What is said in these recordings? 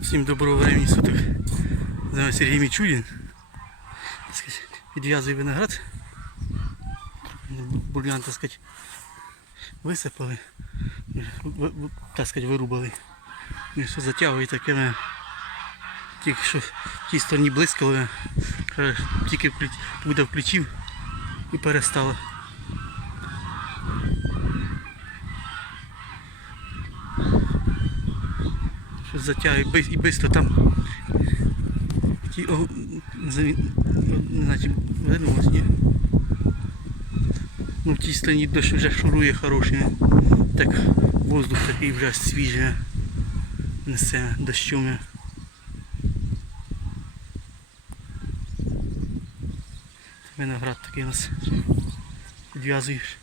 Всім доброго времени суток. З вами Сергій Мічулін. Підв'язую виноград. Бур'ян, так сказати, висипали. Так сказати, вирубали. І все затягує таке. Тільки що в тій стороні блискало. Тільки буде включив і перестало. Щось затягує і швидко там. Не знаю, видно, ні. Ну, в тій стороні дощ вже шурує хороший. Так воздух такий вже свіжий. Несе дощом. Виноград такий у нас підв'язуєш.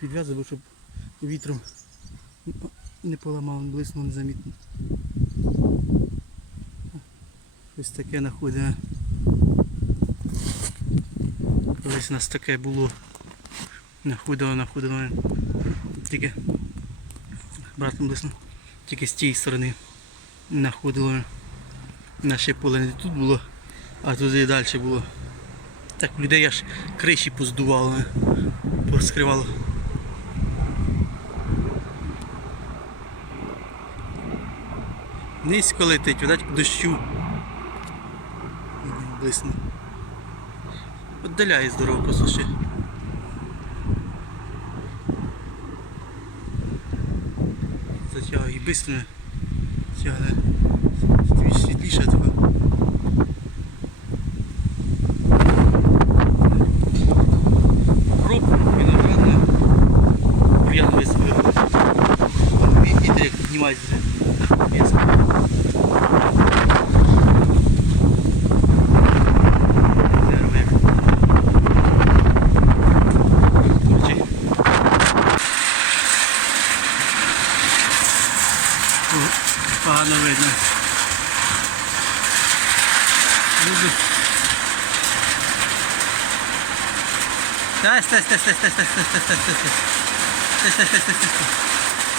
Підв'язую, щоб вітром не поламав, блиснув незамітно. Ось таке знаходимо. Колись у нас таке було. Находило. Тільки братом блиснув. Тільки з тієї сторони знаходило. Наше поле не тут було, а туди далі було. Так у людей аж криші поздувало, поскривало. Низько летить, видать, дощу. Блисне. Отдаляє здорово косоши. Затягує і швидко тягне. Світліше того. Роб, виноградна. Бур'ян висипив. Вітер як піднімається. Погано видно.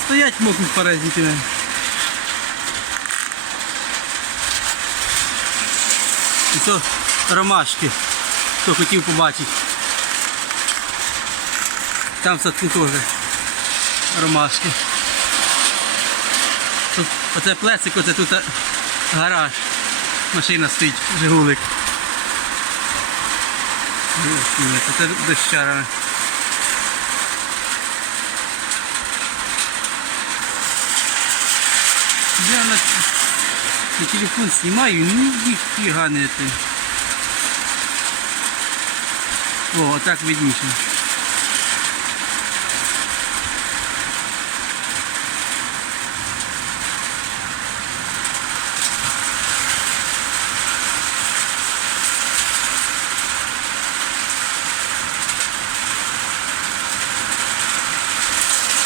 Стоять можуть паразити. І то ромашки, хто хотів побачити. Там в садку теж ромашки. Тут оце плесик, оце тут гараж. Машина стоїть, Жигулик. Це дощара. Я на телефон знімаю, ніфіга не те. О, отак видніше.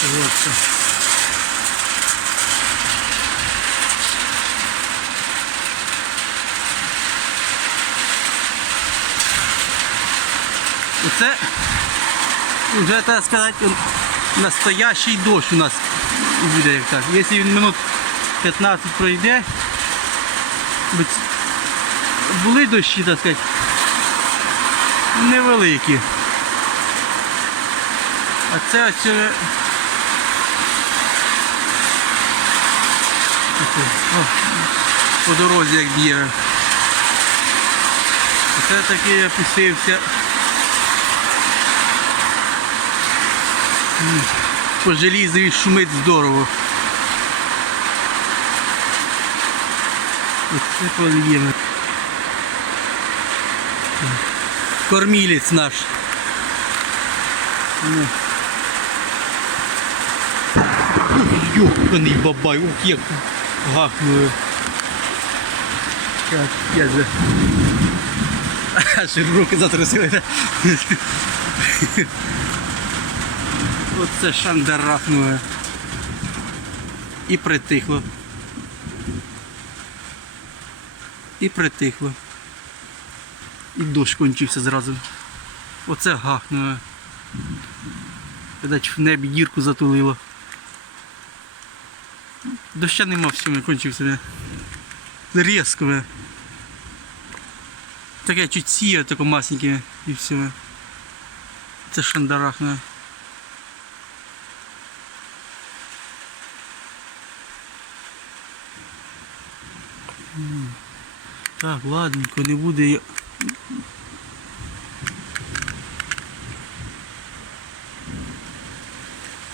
Вот все. Оце вже, так сказати, настоящий дощ у нас буде, як так. Якщо він минут 15 пройде, були дощі, так сказати, невеликі. А це ось по дорозі як б'є. Це такий опустився. По желізові шумить здорово. Оце поліємо. Кормілець наш. Йоханий бабай, ух, як гахнули. Я же... Аж руки затрусили. Оце шандарахнуло. І притихло. І притихло. І дощ кончився зразу. Оце гахнуло. Видать, в небі дірку затулило. Доща нема, все, я кончився. Різко. Таке чуть сіє, таке масеньке і все. Це шандарах. Так, ладненько, не буде я.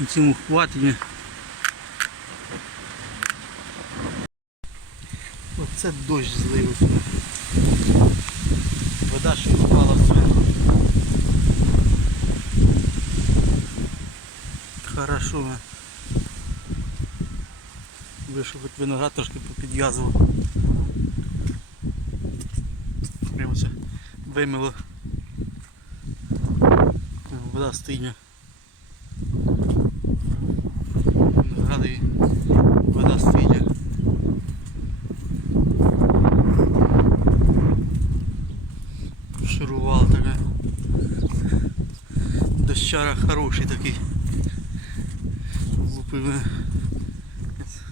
Цьому хватить. Оце дощ злився. Вода ще впала в свину. Хорошо. Вийшов, хоч виноград трошки попідв'язував. Прямо все вимило. Вода стиня. Виноградові вода стиня. Шурувал таке. Дощара хороший такий. Лупив.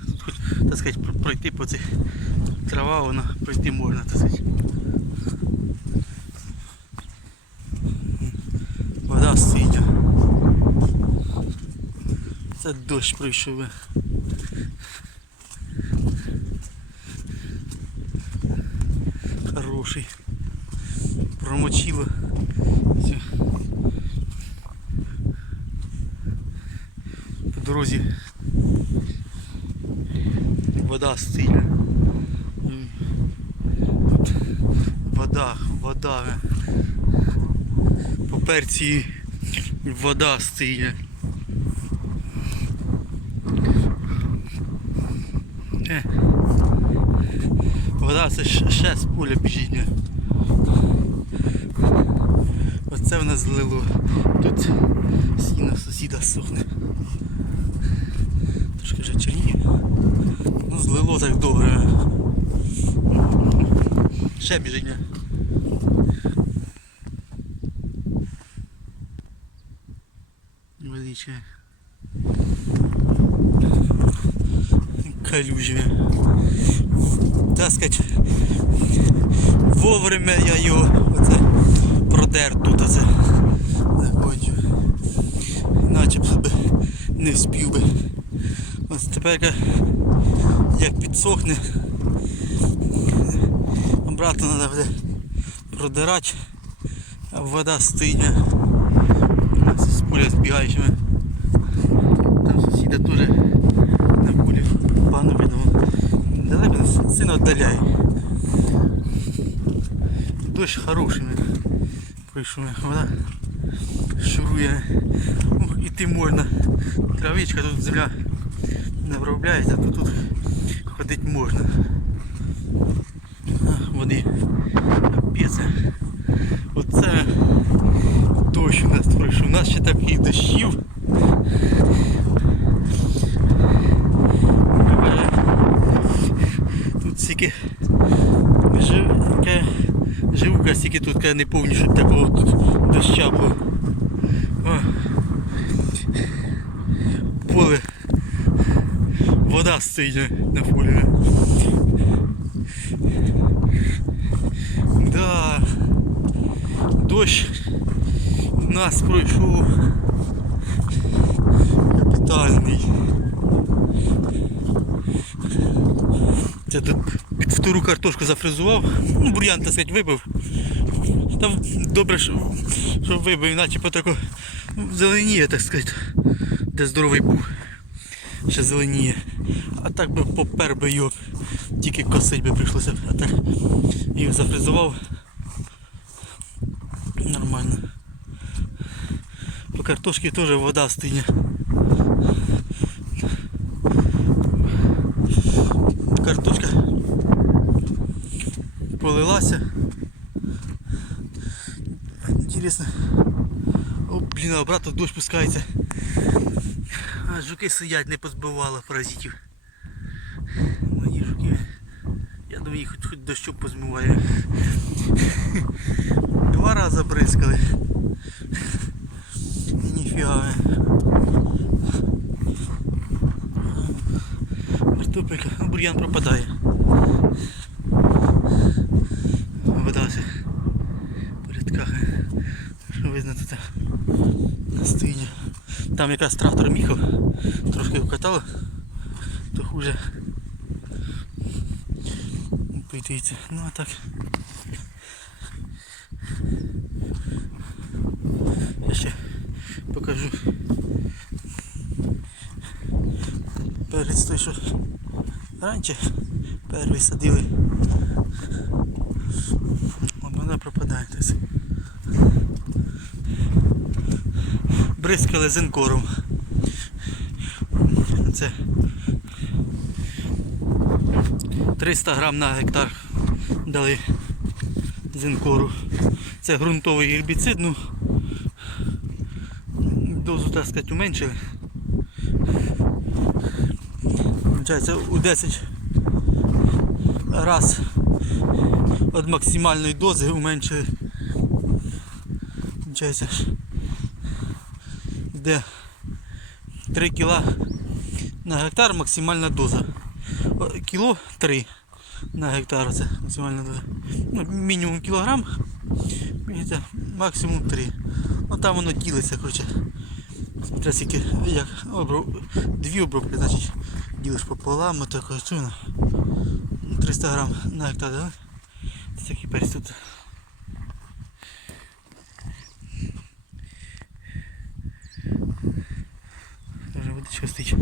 Тут хоч, так сказати, пройти по цих трава, вона пройти можна, так сказати. Вода синя. Це дощ пройшов. Хороший. Промочило. Все. По дорозі вода стиля. Вода. По перці вода стиля. Вода це ще з поля біжить. Оце в нас злило. Тут сіно сусіда сохне. Трошки вже чорніє. Ну злило так добре. Ще біжить. Величе. Калюжі. Так сказати, вовремя я його оце продер тут оце. Іначе б не вспів би. Ось тепер як підсохне, обратно треба буде продирати, а вода стиня. З поля збігаючими. Там сусіда теж на полі пану видно. Далеко сильно віддаляє. Дощ хороший пройшов, вода шурує. Іти можна. Травичка, тут земля не обробляється, то тут ходити можна. Води капець. Оце дощ у нас пройшов. У нас ще таких дощів. Тут стільки живука, стільки тут не повні, щоб такого тут доща було. О. Поле. Вода стоїть на полі. Да. Дощ у нас пройшов капітальний. Це тут під втору картошку зафрезував, ну бур'ян, так сказати, вибив. Там добре, що вибив, іначе по таку зеленіє, так сказати, де здоровий був, ще зеленіє. А так би попер би його, тільки косить би прийшлося, а так їх зафрезував. Нормально. По картошці теж вода стине. Картошка полилася. Интересно. О, блін, обратно дощ пускається. А жуки сидять, не позбивало паразитів. Мої жуки. Я думаю, їх хоч дощу позмиває. 2 рази бризкали. Ніфіга. Тупик, бур'ян пропадає. Вода ось по рядках. Що видно тут стоїть. Там якраз трактором їхав, трошки вкатало, то хуже. Питається. Ну а так. Я ще покажу перець той, що раніше перший садили. От вона пропадає. Бризкали зенкором. Це 300 грам на гектар дали зенкору. Це ґрунтовий гербіцид, ну дозу, так сказати, уменшили. Получається у 10 раз від максимальної дози уменшили. Получається, йде 3 кіла на гектар максимальна доза. Кіло 3 на гектар, це максимальна доза. Ну, мінімум кілограм, максимум 3. Ну там воно ділиться, коротше. Смотря скільки, як дві обробки, значить ділиш пополам, отако, 300 грам на гектар, да? Це такий перець тут. Вже водичка стоїть.